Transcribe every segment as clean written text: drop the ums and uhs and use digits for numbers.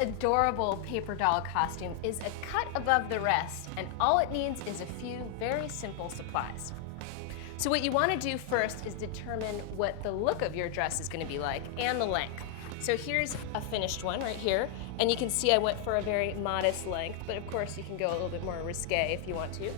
adorable paper doll costume is a cut above the rest, and all it needs is a few very simple supplies. So what you want to do first is determine what the look of your dress is going to be like and the length. So here's a finished one right here, and you can see I went for a very modest length, but of course you can go a little bit more risque if you want to.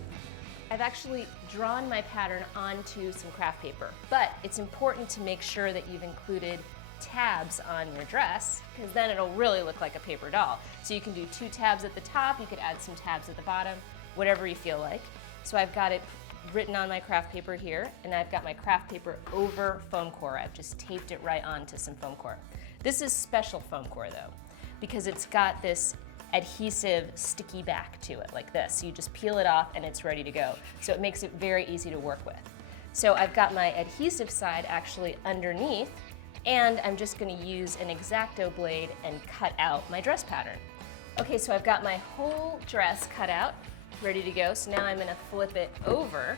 I've actually drawn my pattern onto some craft paper, but it's important to make sure that you've included tabs on your dress, because then it'll really look like a paper doll. So you can do 2 tabs at the top, you could add some tabs at the bottom, whatever you feel like. So I've got it written on my craft paper here, and I've got my craft paper over foam core. I've just taped it right onto some foam core. This is special foam core though, because it's got this adhesive sticky back to it like this. So you just peel it off and it's ready to go. So it makes it very easy to work with. So I've got my adhesive side actually underneath, and I'm just going to use an X-Acto blade and cut out my dress pattern. Okay, so I've got my whole dress cut out, ready to go. So now I'm going to flip it over.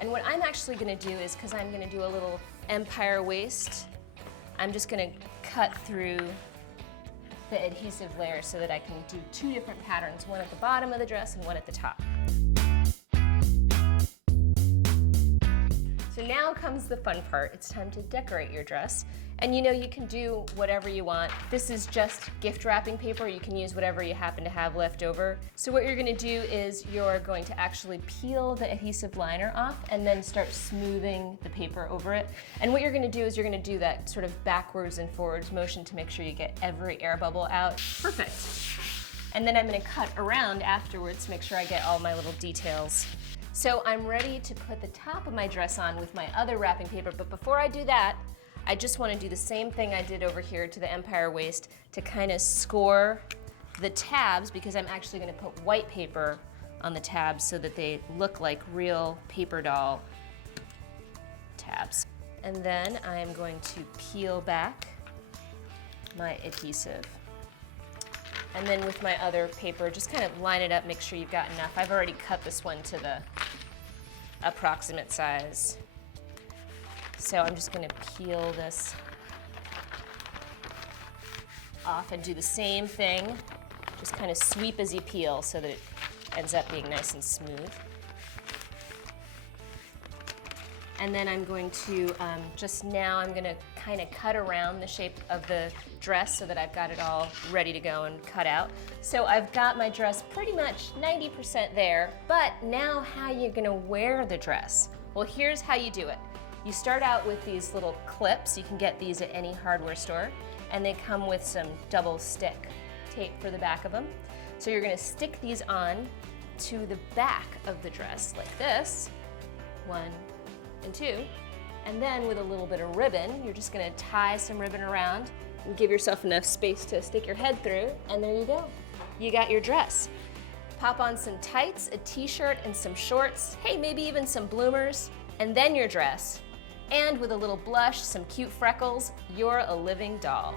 And what I'm actually going to do is, because I'm going to do a little empire waist, I'm just going to cut through the adhesive layer so that I can do 2 different patterns, one at the bottom of the dress and one at the top. So now comes the fun part. It's time to decorate your dress. And you know, you can do whatever you want. This is just gift wrapping paper. You can use whatever you happen to have left over. So what you're going to do is you're going to actually peel the adhesive liner off and then start smoothing the paper over it. And what you're going to do is you're going to do that sort of backwards and forwards motion to make sure you get every air bubble out. Perfect. And then I'm going to cut around afterwards to make sure I get all my little details. So I'm ready to put the top of my dress on with my other wrapping paper, but before I do that, I just want to do the same thing I did over here to the empire waist to kind of score the tabs, because I'm actually going to put white paper on the tabs so that they look like real paper doll tabs. And then I'm going to peel back my adhesive. And then with my other paper, just kind of line it up, make sure you've got enough. I've already cut this one to the approximate size. So I'm just going to peel this off and do the same thing. Just kind of sweep as you peel so that it ends up being nice and smooth. And then I'm going to, I'm going to kind of cut around the shape of the dress so that I've got it all ready to go and cut out. So I've got my dress pretty much 90% there, but now how you're going to wear the dress? Well, here's how you do it. You start out with these little clips. You can get these at any hardware store, and they come with some double stick tape for the back of them. So you're going to stick these on to the back of the dress like this, 1 and 2, and then with a little bit of ribbon, you're just going to tie some ribbon around and give yourself enough space to stick your head through, and there you go. You got your dress. Pop on some tights, a t-shirt, and some shorts, hey, maybe even some bloomers, and then your dress. And with a little blush, some cute freckles, you're a living doll.